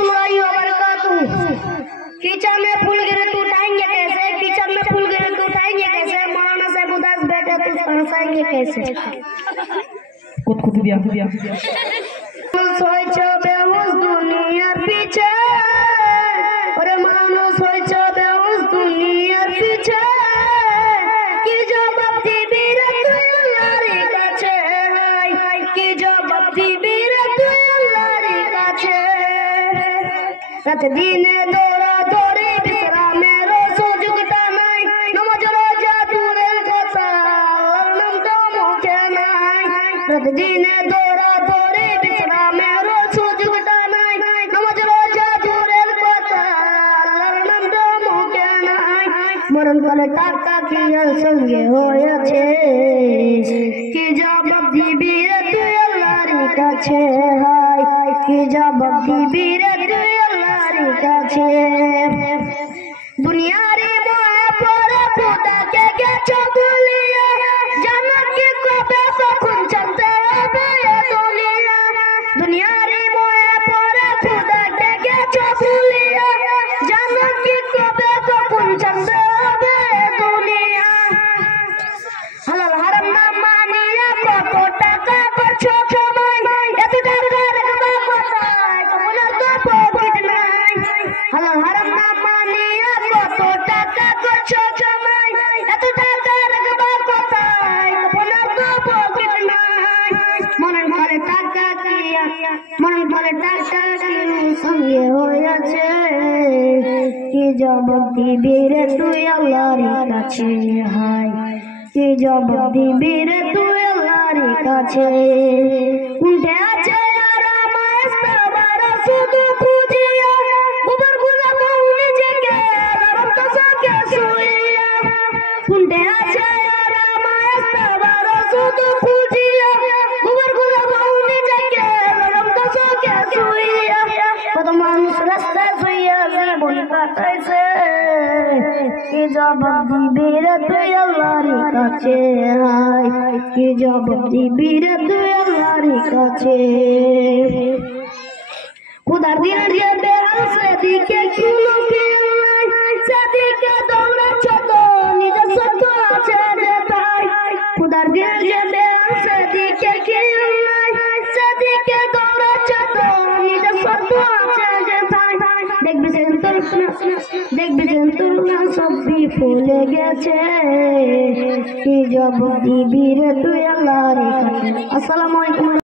रहमतुल्लाहि व बरकातुहू। किचन में फूल गिरे तो उठाएंगे कैसे? किचन में फूल गिरे तो उठाएंगे कैसे? मौलाना साहब उदास बैठे तो हंसाएंगे कैसे? खुद दिया सोचो बेहोश दुनियार पीछे, अरे मानुष होइछो बेहोश दुनियार पीछे, कि जवाब दिबি রে তুই আল্লাহর কাছে, কি জবাব দিবি রে তুই আল্লাহর কাছে। রাত দিনে দৌড়া দৌড়ি বিশ্রামের সুযোগটা নাই, নামাজ রোজা দূরের কথা আল্লাহর নামটা মুখে নাই। রাত দিনে দৌড়া দৌড়ি বিশ্রামের সুযোগটা নাই, নামাজ রোজা দূরের কথা আল্লাহর নামটা মুখে নাই। মরণকালে টাকা কি আর সঙ্গে হয়েছে, কি জবাব দিবি রে তুই আল্লাহর কাছে, কি জবাব দিবি রে তুই আল্লাহর কাছে। দুনিয়ারে মোহে পড়ে খোদাকে গেছো ভুলিয়া, জানো কি কবে কখন চলতে হবে এ দুনিয়া। দুনিয়ারে মোহে পড়ে খোদাকে গেছো ভুলিয়া, জানো কি কবে কখন চলতে হবে এ দুনিয়া। হালাল হারাম না মানিয়া কত টাকা করছো কামাই, এত টাকা রাখবা কোথায়? কখনোর তো পকেট নাই। হালাল হারাম না মানিয়া কত টাকা করছো কামাই, এত টাকা রাখবা কোথায়? কখনোর তো পকেট নাই। মনের ঘরে টাকা কি মনের ঘরে টাকা কি সঙ্গে হয়েছে, কি জবাব দিবি রে তুই আল্লাহর কাছে, কি জবাব দিবি রে তুই আল্লাহর কাছে। উঠে আছে আর আমায় সবার শুধু খুঁজিয়া, গোবর গুলাবো নিজেকে রক্ত সকে শুইয়া। উঠে আছে আর আমায় সবার শুধু খুঁজিয়া, গোবর গুলাবো নিজেকে রক্ত সকে শুইয়া। কত মানুষ রাস্তায় শুইয়া জীবন কাটাইছে, কি জবাব দিবি রে তুই আল্লাহর কাছে, কি জবাব দিবি রে তুই আল্লাহর কাছে। খুদার দিনের যে বেহাল সেদিকে কোনো ফিল নাই, সেদিকে দৌড়াচ্ছ তো নিজের সত্য আছে রে ভাই। খুদার দিনের যে বেহাল সেদিকে ফিল নাই, সেদিকে দৌড়াচ্ছ তো নিজের সত্য আছে রে ভাই। দেখবি তোর না সবই ফুলে গেছে, কি জবাব দিবি রে তুই আল্লাহর কাছে। আসসালামু আলাইকুম।